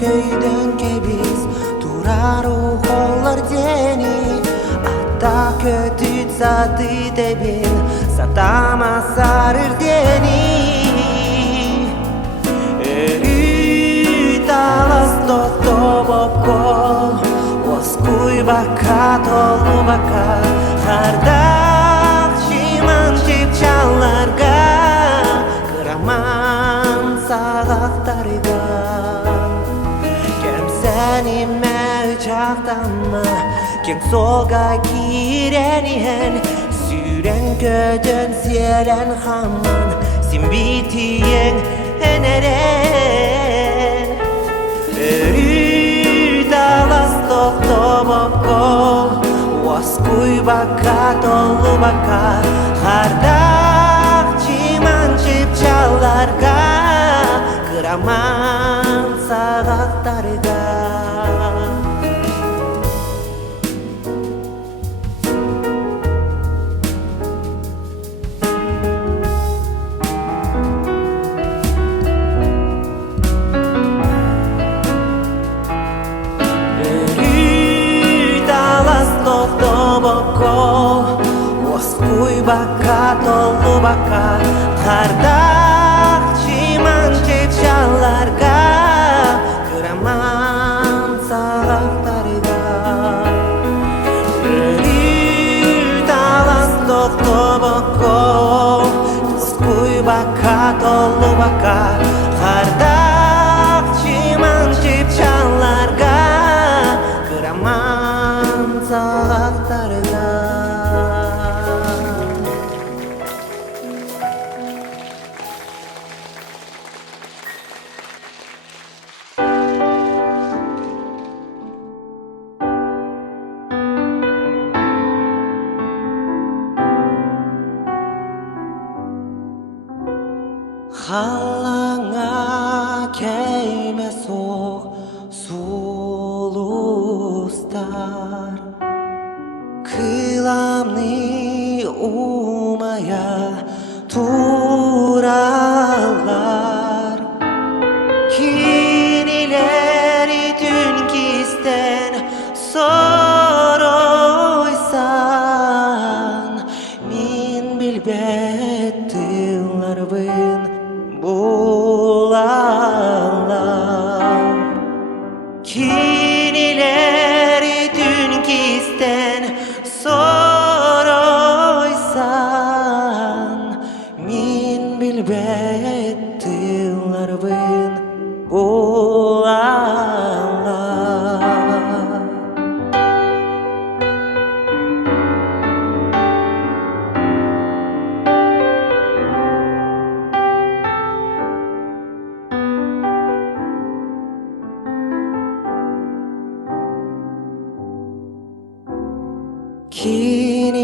Көйдөн кебиз турар ухоллар дени ата көтүт саты дебин сатама сарыр дени Өрүү талас тохтообокко оскуйбакка толубакка кардак шиман чипчаларга кыраман сагактарга Nime uçaktanma Kim soğuğa girenihen Süren gödön siyelen hamman Sin bitiyen eneren Örүү талас тохтообокко Оскуйбакка толубакка Кардак чиман чипчаларга Кыраман сагактарга Oskuyбакка толубакка кардак чиман чепчаларга кыраман сагактарга Өрүү талас тохтообокко Oskuyбакка толубакка кардак чиман чепчаларга кыраман сагактарга Халаңа кейме соқ Сулустар Кыламны умая туралар Кинилери түнкистен соройсан Мин билбеттиларбын Булалар Kinileri dünkisten soruysan Min bilbettilarvın Bulallar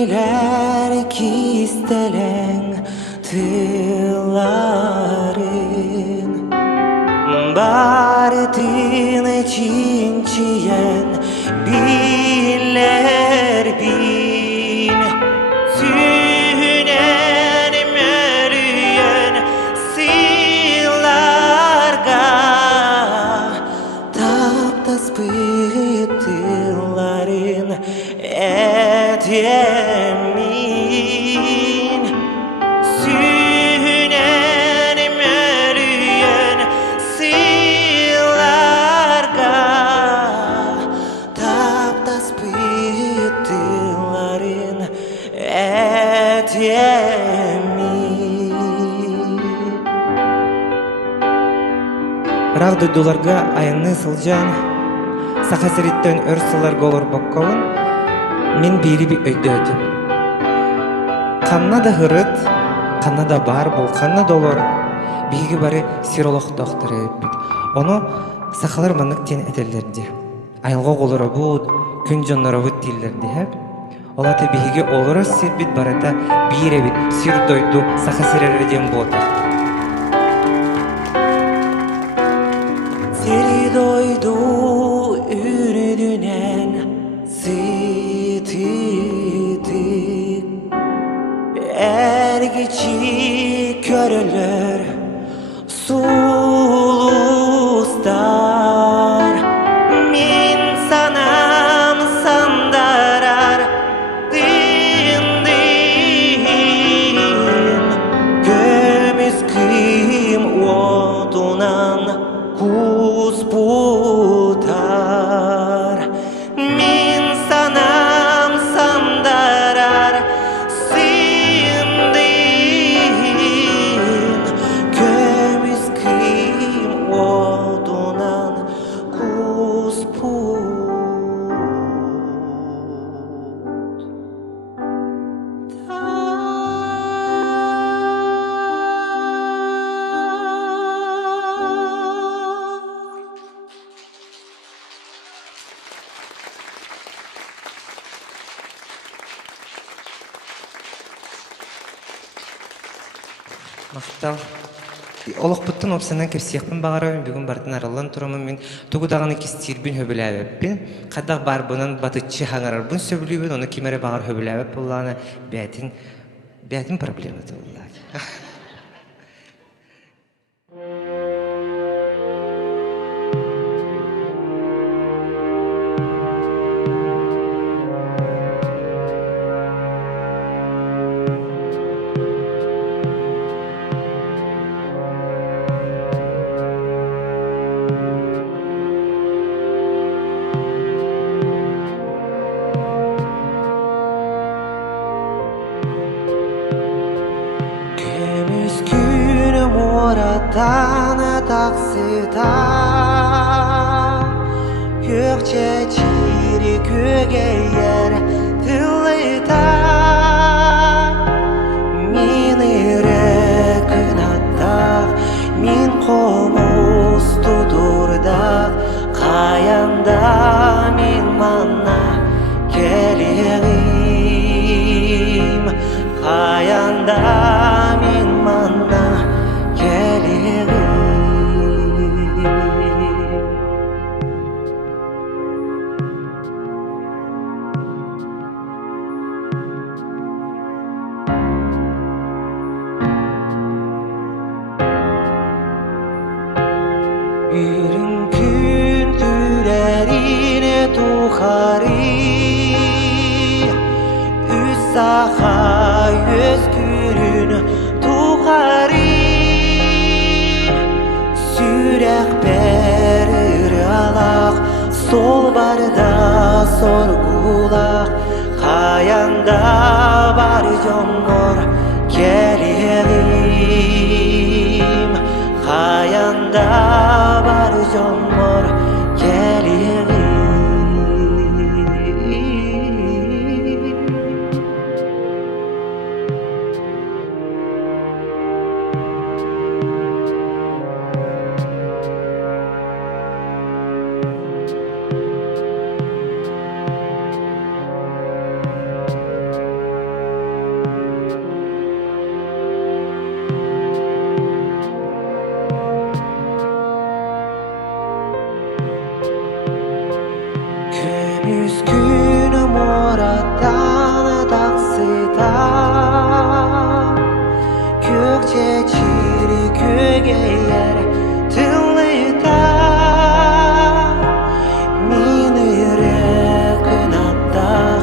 Kiniler kistelen tılların Bardın çinçiyen biller bin Sünen mörüyen sillarga Taptas pıttıların et yemin Sünen mörüyen sillarga Taptas pıttıların et yemin Бірақ дойдуларга айынны сылжан Sakha сирitten өр сыларга олар бокколун Мен бери би өйдөдүм. Канна да хырыт, канна да бар бол, канна долор. Биги бары сиролог доктор эппит. Ону сахалар манык тен этелерди. Айылга голоробут, күн жонноробут дилерди, хэ? Олата биги олоро сирбит барата биребит, сир дойду саха сирерден бота. Сир дойду үрүдүнен Мақтал. Олықпыттың опсанан кепсияқпын бағарабын, бүгін бартын арылын тұрамын мен тұғыдағыны кестирбін хөбіләбіппін. Қадақ бар бұнан батытчы хаңарарбын сөбілейбін, оны кемері бағар хөбіләбіп болағына бәтін проблематы болады. Тана таксыта көкче чири көгейер тылыта мен ирекін аттақ мен қомыз тудурдақ қаянда мен манна кэлиэҕим қаянда мен манна Үрүң күн түрәріне тухари Үз Sakha өз күрін тухари Сүрәк бәрір алақ Сол барда соргулақ Қаянда бар жоңғыр кэлиэҕим Қаянда бар жоңғыр кэлиэҕим Күмүс күнү мураттаны таксыта Көкче чири көгейер тылыта Мен ирекін аттақ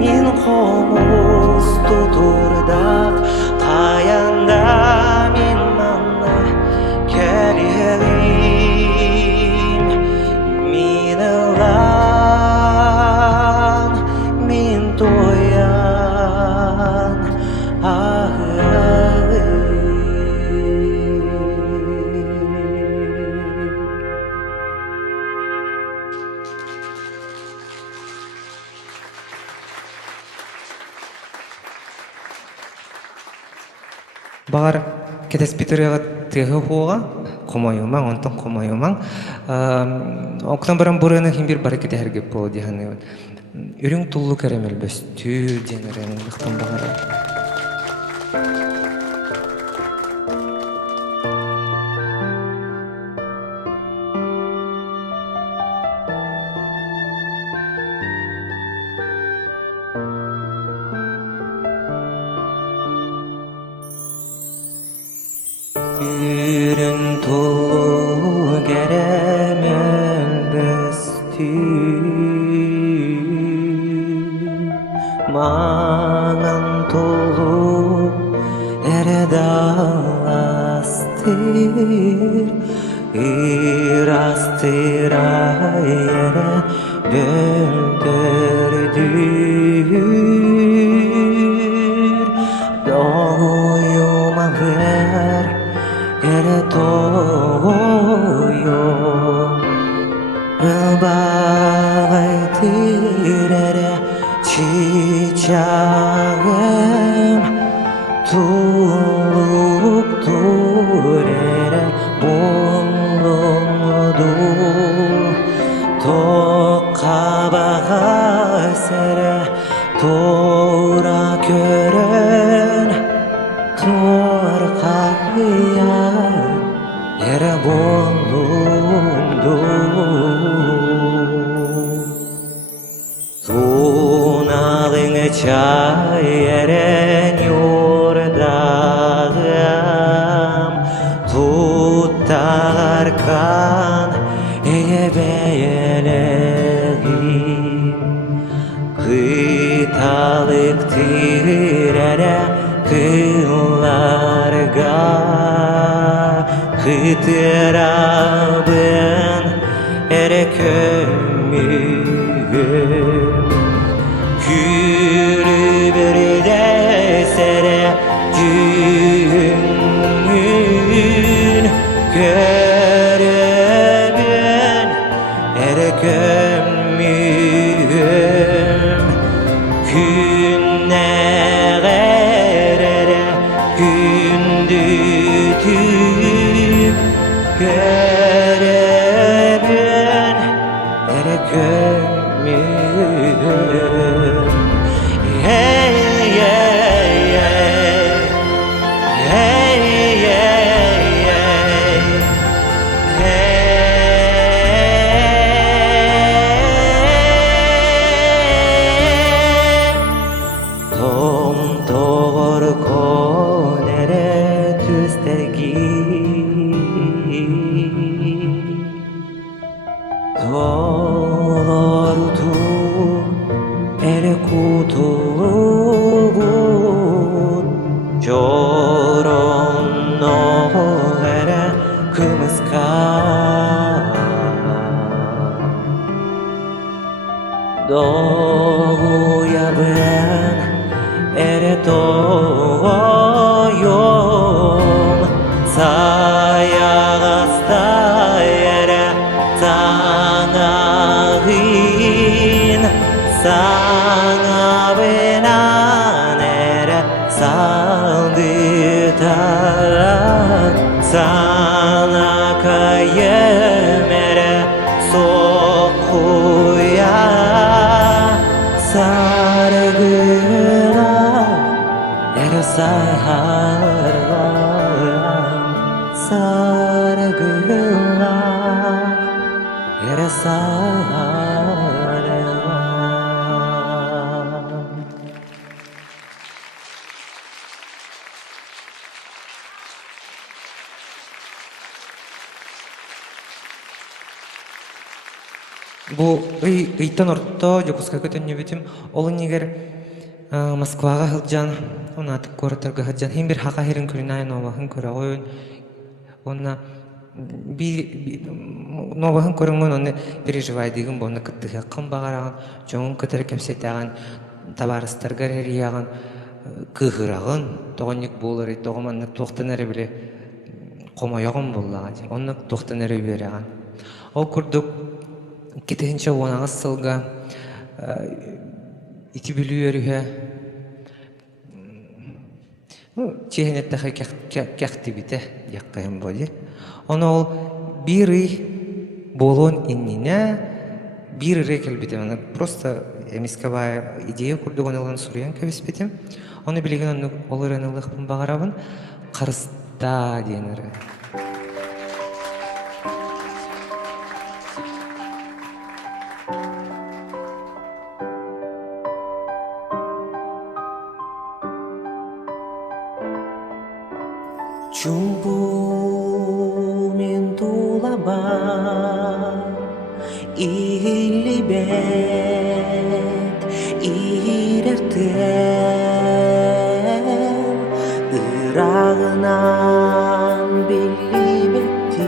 Мен қомыз тутурдақ Қаянда мен манна кэлиэҕим Мен ылан мен тоян Бағар кетес битіріға тегі хуға, қомайымаң, онтан қомайымаң. Оқтан баран бұрыны химбір бары кете әргеп болу дегені. Үрүң туллук әрі мөлбөстуур денерін ұқтан бағар. Үрүң туллук әрі мөлбөстуур Маңан туллук әрі таластыр Ирастыра әрі бөлдірдүр Доюмағыр әрі тойо Ылбағайтыр әрі чичағым Туллук турերը բոնլոնոդու Թոքաբաղասերը թորա կերեն Թորխաղ çayeren yordağım tutarkan eyebeyeleğim kıtalık tirere kıllarga kıtırabın ere kömüğüm Kürü bir de sere cüngün Körübün ere kömüğüm Künne gerere gündütüp Körübün ere kömüğüm Hey, hey, hey. Hey, hey, hey. Hey. Tom doğru konere tüstergi Doğru ere kutulubun Çoronno ere kımıska Doğuya ben ere doğuyum Sayağasta ere tanağın Sana benanere saldıtar Sana kayemere sokuya Sargıla ere sarlam Sargıla ere sarlam Бу ыйтан орто Якутска көтөннөбүтүм олун егер Москвага хылжан онатык кораторга хылжан хим бир хака херин көрүнайын новахын көрө коюн онна новахын көрүнгөн оны переживайдыгын бону кыттыга кымбагараган жоңун көтөрүп кемсетаган табарыстарга рияган кыгырагын тогонник болор тогоманнык токтонери биле комоёгун боллаган онны токтонери береган ол курдук Кетенче онағыз сылға ити бүлүөрүхэ чехенеттахы кяхты бите яккайым боди. Оны ол бир ый болон иннине бир ыры келбите. Просто эмискабай идея курдук онылган сурян кебиспите. Оны билеген ол ырынылыхпын багарабын Харыстаа дейін ыры. Чумбумен тулаба илибет ирертен ырагынан билибеттик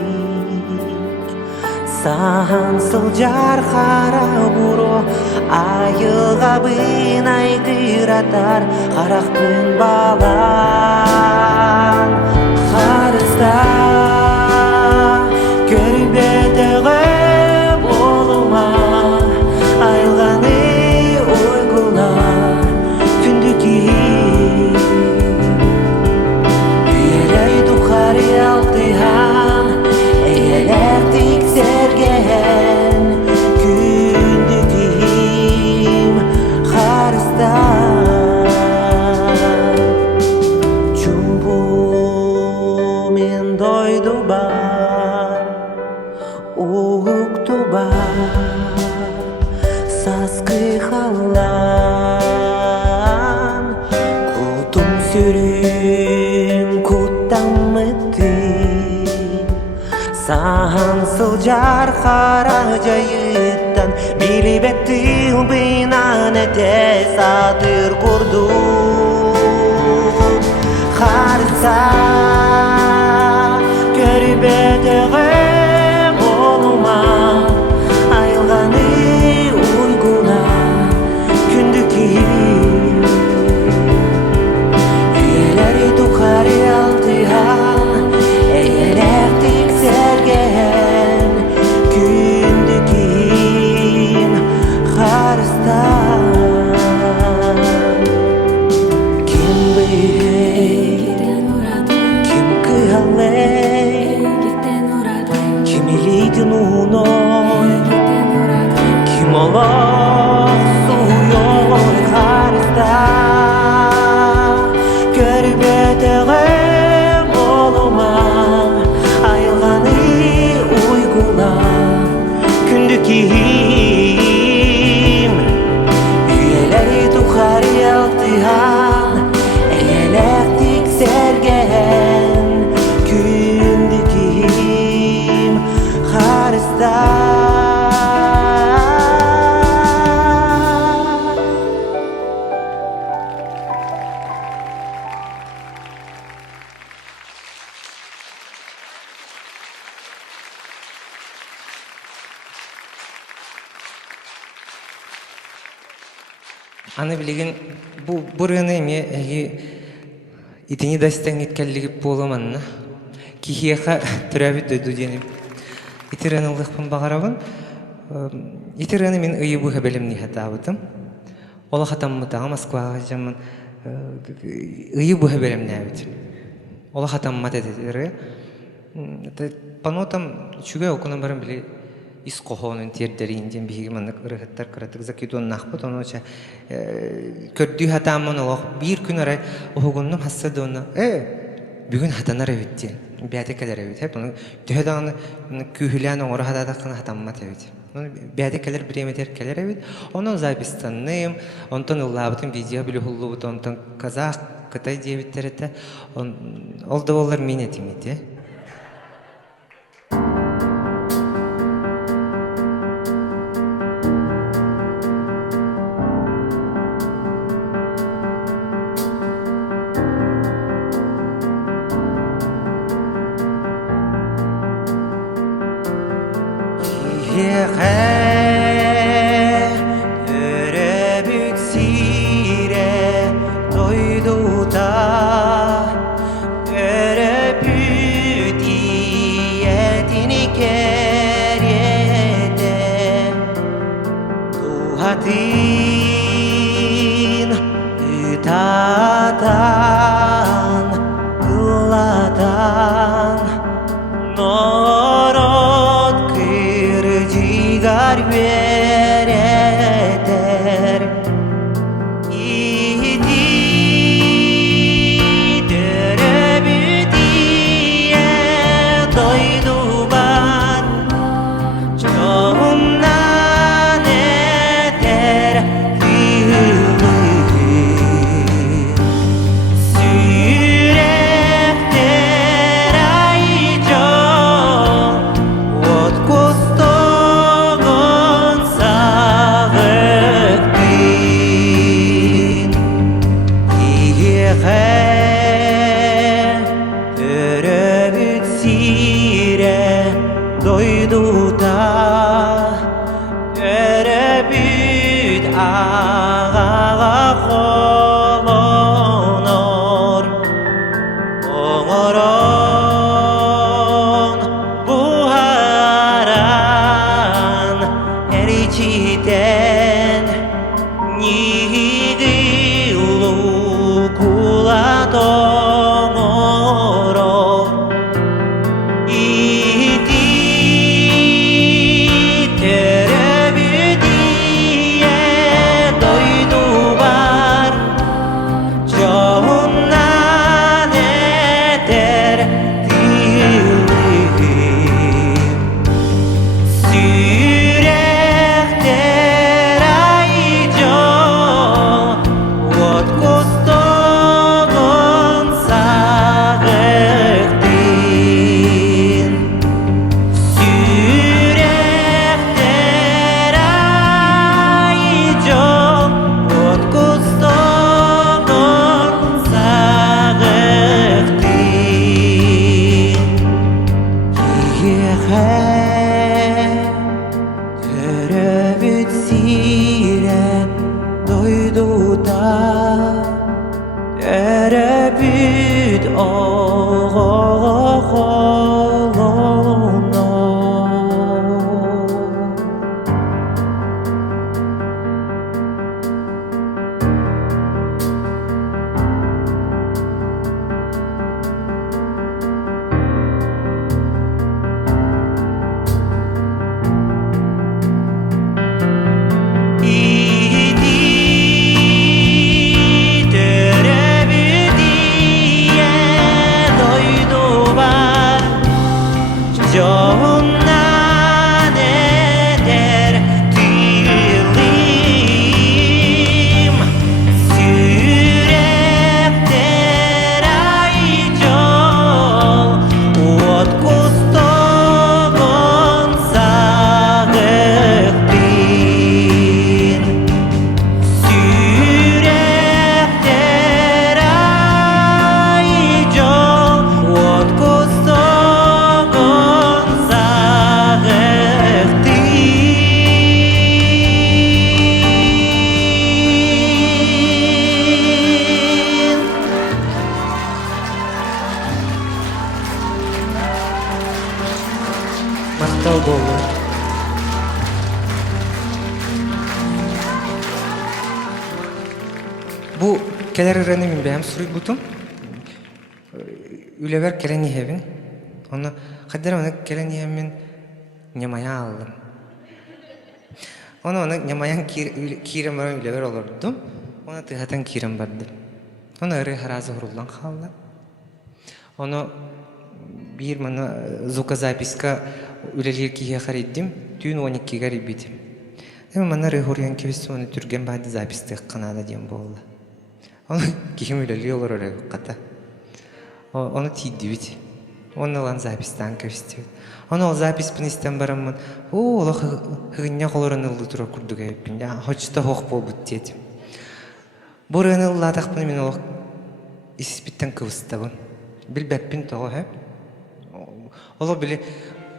сахан сылжар кара буро айылгабын айгыратар каракпын балан Харыстаа көрбөтөгө болума айылганы ойгулар күндүки үйрөй тухари алтыхан эйлер тиксерген күндүким Харыстаа Саскы халла сылжар қара жайыттан билибетти убынан эте сатыр курду Харыстаа көрбөтөгө болума айылганы уйгуна күндүки Иелери тухари алтыхан эйелектик серген күндүким Харыстаа Ким бейгей Ким кыялей Ким илийдин уной Ким олох суйой Харыстаа көрбөтөгө болума айылганы уйгула күндүким Иелери тухари алтыхан эйелектик серген күндүким Харыстаа Аны билеген бу рыны эме итини дастан иткәллигип боламанна. Киhиэхэ төрөөбүт дойду итеренылдыкпын багарабын. Итерени мен ыйыбы хабелемни хатабытым. Ола хатаммытага Москвага жамын ыйыбы хабелемни абит. Ола хатамма дедери. Панотам чуга окунан барам биле исқохонын тердеринден бигиманнык ырыхаттар кыратык закидон нахпыт оноча көрдүү хатамын олох бир күн арай огоннум хассадона бүгүн хатанар эбитти бядекелер эбит хеп ону төһөдаганы күһүлән оңора хатадакын хатамма тебит бядекелер биреметер келер эбит онун запистанным онтон ыллыыбын видео биле хуллубут онтон казах кытай дебиттерете ол да болар мене тимите төрөөбүт сире дойдута төрөөбүт иетини керете тухатын ытатан ыллатан норот кыржигар веретер ити төрөөбүт ие дойду бар жоомнан этер тылы сүйректер айжо от кустогон сагыктын Киhиэхэ төрөөбүт сире дойдута төрөөбүт агага колонор оңорон буаран эричитен нигилу кулатоңоро ити төрөөбүт ие дойду бар жоомнан этер тылы сүйректер айжо Bu keler ırını min bäm suruy butum. Üleber kelen yehebin. Onu kadar onu kelen yehemin nyamaya aldım. Onu nyamayan kirem var üleber olurdum. Ona tıhatan kirem vardı. Onu ırı harazı huruldan kaldı. Onu bir mana звукозаписка үлелер Киhиэхэ иддим. Түйін 12-ге рибидим. Мана рыхурян кебесі оны түрген байды записті қанада дем болды. Оны киім үлелі олар өрегі қата. Оны тейді бит. Оны олан запистан кебісті бит. Оны ол записпін істен барамын. Олы хығынне қолырын ұлды тұра күрді кәйіппін. Хочта хоқ бол бұт дедім. Бұрын ұлладақпын мен олық іспіттен кывыстабын. Біл бәппін тоғы әп. Олы білі,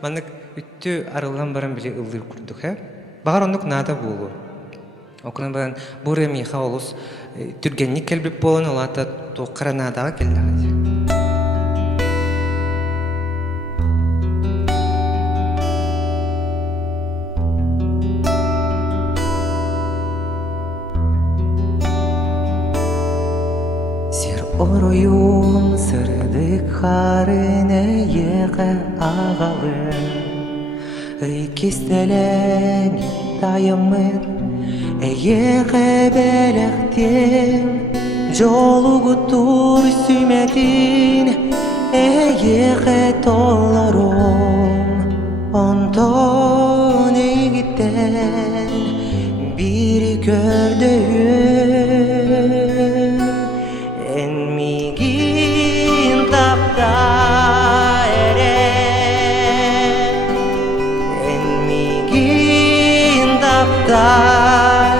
манық үтті арылан баран білі ұлдыр күрдік әп. Бағар ондық нада болу. Оқынан баран бұры мейха олыс түргенні кәлбіп болын олата тоққара надаға келді. Оройун сырдык харыны еғі ағалым Кестелен тайымын еғі бәліқтен Жолуғы тұр сүметін еғі толырым Онтон егіттен бір көрдіғім миигин таптаа миигин таптаа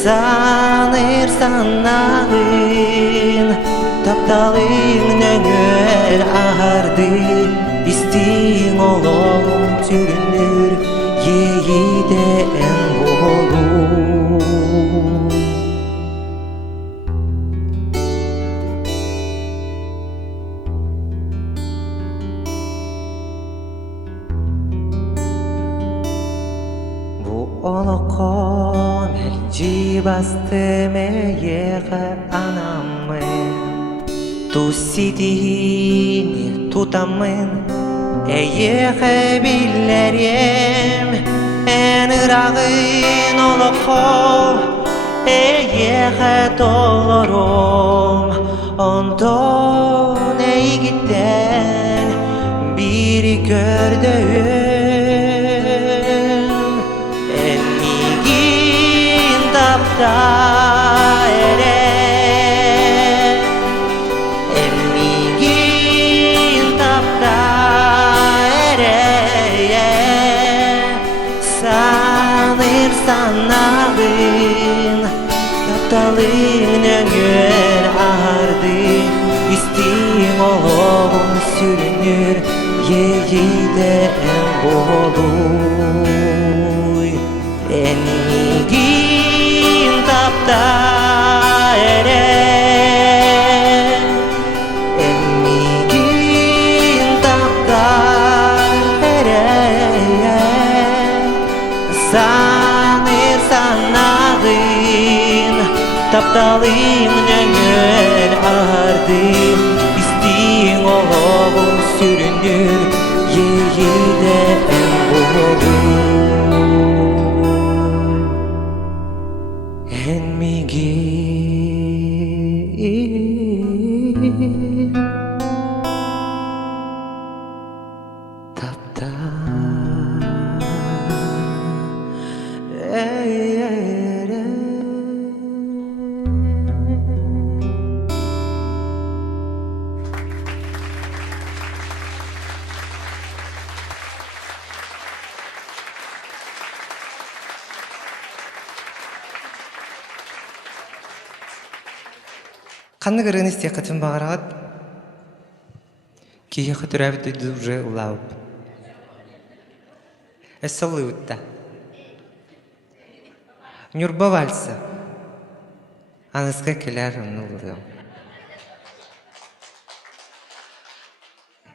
саныр санағын тапталың нөңөр ағарды истиң олоң түрінір ейден болу Олоқом әлжи бастыме еғі анамын Тусидине тутамын еғі білерем Ән ырағын олоқом еғі толырым Онтон егіттен бір көрдіғім миигин таптаа саныр санағын тапталың нөңөр ағарды истиң олоғын сүрінір ейден болуй миигин таптаа миигин таптаа саныр санағын тапталың нөңөр ағарды истиң олоғын сүрінір ейден болуй миигин таптаа Қанны көрген істе қытын бағарағат, Киhиэхэ төрөөбүт уже ыллыыбын. Ыллыыбытта. Нюрба вальсы. Аныска келер ыллыыбын.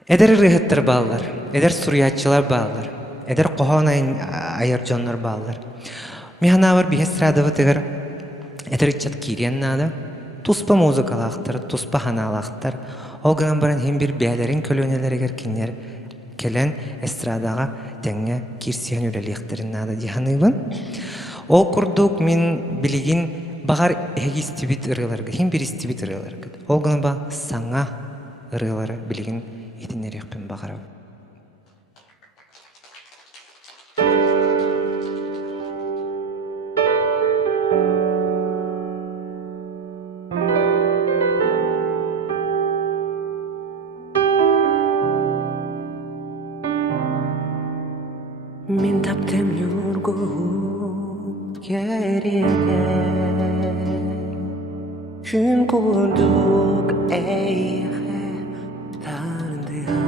Эдер ырыһыттар баалар, эдер сурьячылар баалар, эдер қоһон айар жоннор баалар. Миханавар бихестрадова тегер этеричат кириен нада. Туспа музыкалахтар, туспа ханалахтар. Олганан баран хем бир бәлерин көлөнелерегер кинер келен эстрадага теңе кирсиен үлелехтерин нада диханыйбын. Ол курдук мен билигин багар эгистибит ырыларга, хем бир истибит ырыларга. Олганан ба саңа ырылары билигин итинерекпен багарам. Мен таптым нургут кереге Күн курдук эйхе тарындыга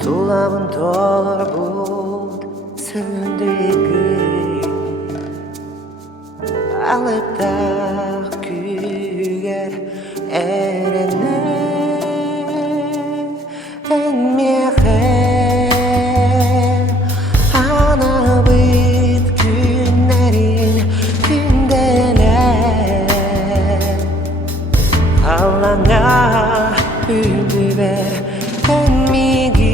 Тулабын толар бұлт сөндігі Алыптақ күйгер әрені Әнмеғе Анабыт күннәрін күнделер Аллаңа үлді бер миигин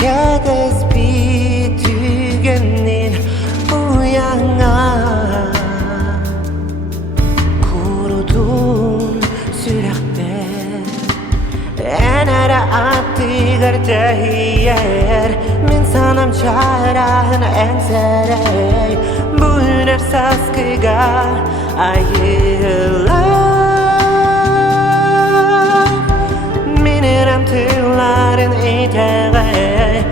Yakutsk tügünün uyana Kurudun sürekte En ara attıgar tehiyer Min sanam çarahın enserey Bu hüner saskıga ayılar Tılların iteğe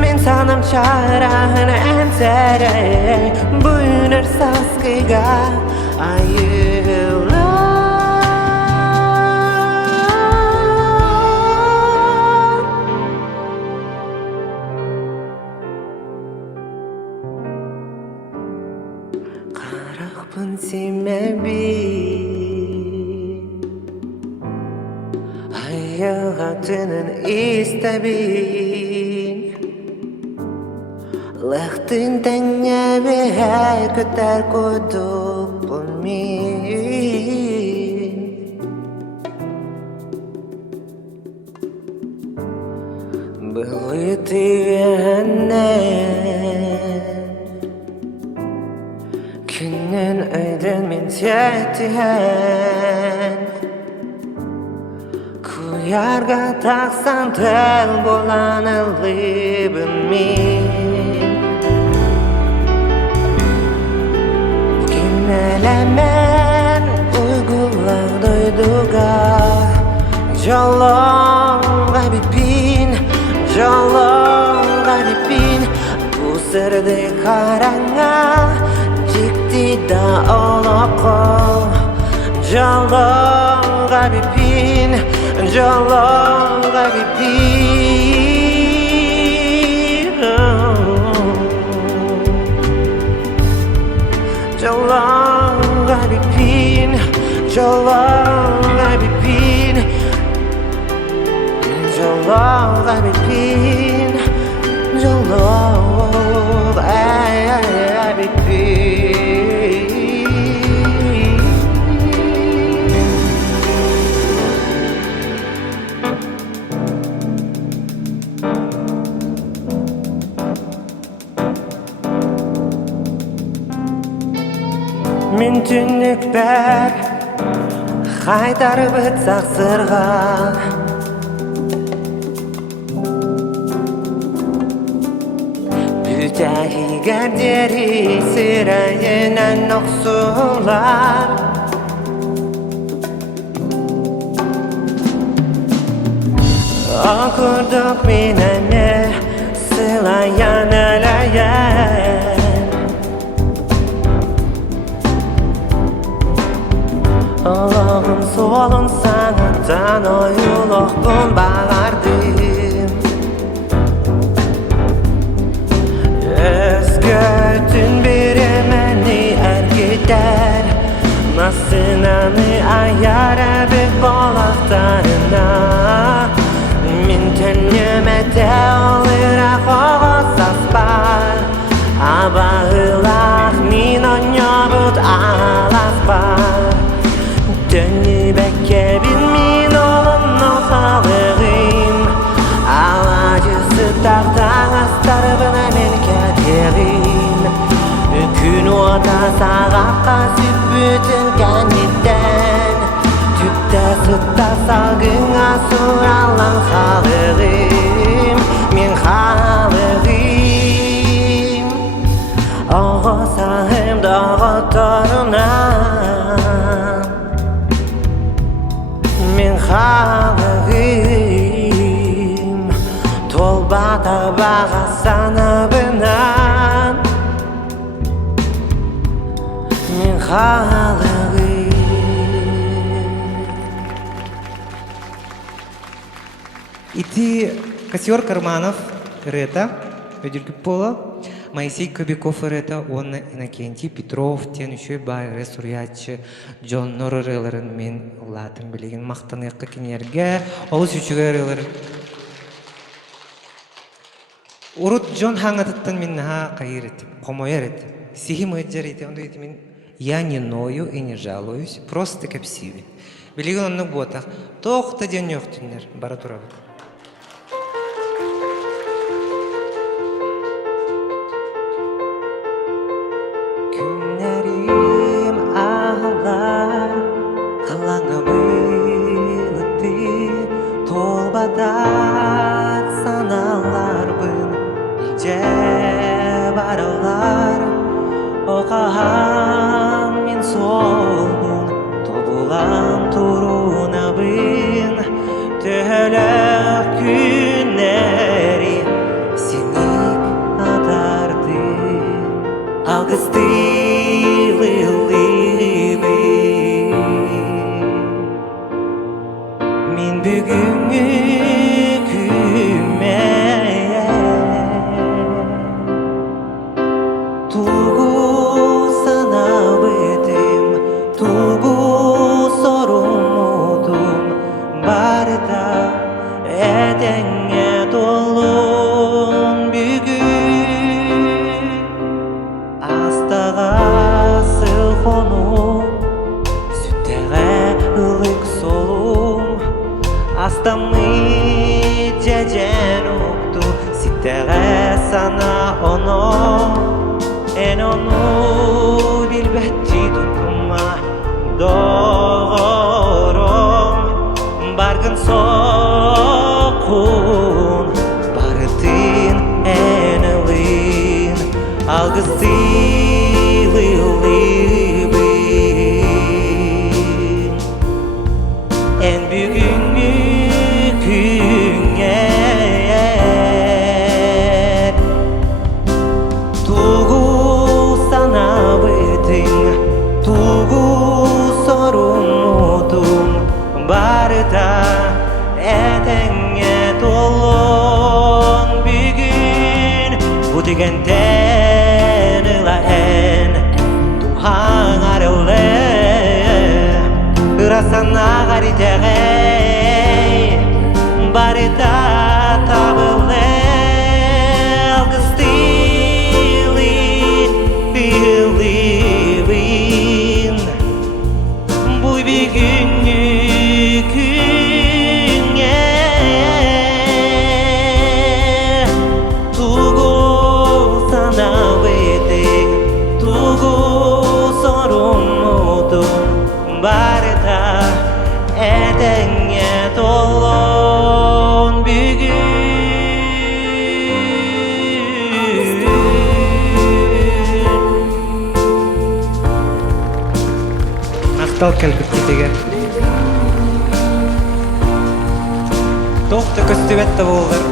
Min sanam çarahın enserey Bu hüner saskıga ayılar Karakpın simebi Hayatının istabin Lehtin tengebe köter koduk bulmin Bılıtıyene Künnen öydün min tiyetihen Yarga taksan tel bolan ıllıыбын min Kimelemen uygular duyduga Jolonga bipin, jolonga bipin Bu sırdı karanga Cikti da oloko Jolonga bipin Jolonga bipin Jolonga bipin Jolonga bipin Jolonga bipin Jolonga bipin Min tünnük bər Xaydarıbıt sağsırğa Bütəhi gərderi sırayınan noxsular Okurduk minəni sılayan öləyen Allah'ım solun sanattan oyuluqbun bağardım Özgötün biri məni ərgidər Masınanı ayara bir bolaqlarına Min tönümətə olur ağır суралан халығым, мен халығым. Оғысағым дағыттарынан, мен халығым. Толбата баға санабынан, мен халығым. Ити Косер Карманов рета, Ведюргип Пола, Моисей Кобяков рета, Онна Иннокентий Петров, тен еще бай ресурьячы, Джон Норреллерын мен латын білеген мақтаныққа кенерге, олыс үшігі релер. Урут Джон хаңатыттан мен наға қайыр етім, қомойар етім, сихим өтжар етім, онда етім мен, я не ною и не жалуюсь, просто кәпсивен. Білеген онны ботақ, тоқта ден өқтіңдер, бара тұрабыд. Күннәрім ағылар, қылаңа бұйылыты, толбадақ саналарбын, иже барылар, оқаған мен солбын, тобылан тұрунабын, төлік күннәрі сенік адардың. Алгыс тылы ыллыыбын, мен бүгүнгү күнме тугу санабытым, тугу сорумудум барда этеңе толун бүгүн. Астаға сылхону, сүттеға ылык солум, астамы жежен укту, ситтеға сана оно, эн ону билбетти тутума доғором, баргын соқун, барытын эн ылын, алгыс тылы ыллыыбын, эн бүгүнгү күнгө тугу санабытың, тугу сорумудум барда этеңе толон бүгүн. Бу дегенден ылаэн тухаң арылы, ырасана гаритегей барда табылы. Алгыс тылы ыллыыбын, бу бүгүнгү күнгө тугу санабытың, тугу сорумудум барда этеңе толон бүгүн. Мақтал кәлбітті деген. Тоқты көстібетті болғыр.